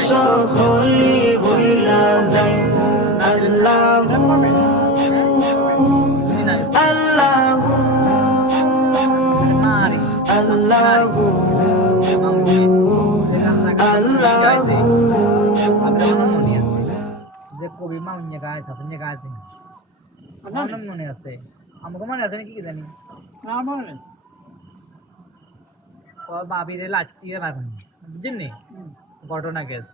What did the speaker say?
সকলি ভুইলা যাই আল্লাহু আল্লাহু আল্লাহু আল্লাহু যে কবি মাউন্যা গায় সাফন্যা গায় আছে আমার মনে আছে আমাকে মনে আছে নাকি কি জানি আমার ও বাবিরে লাচিয়ে রাখুন বুঝছেন নি ঘটনা কেস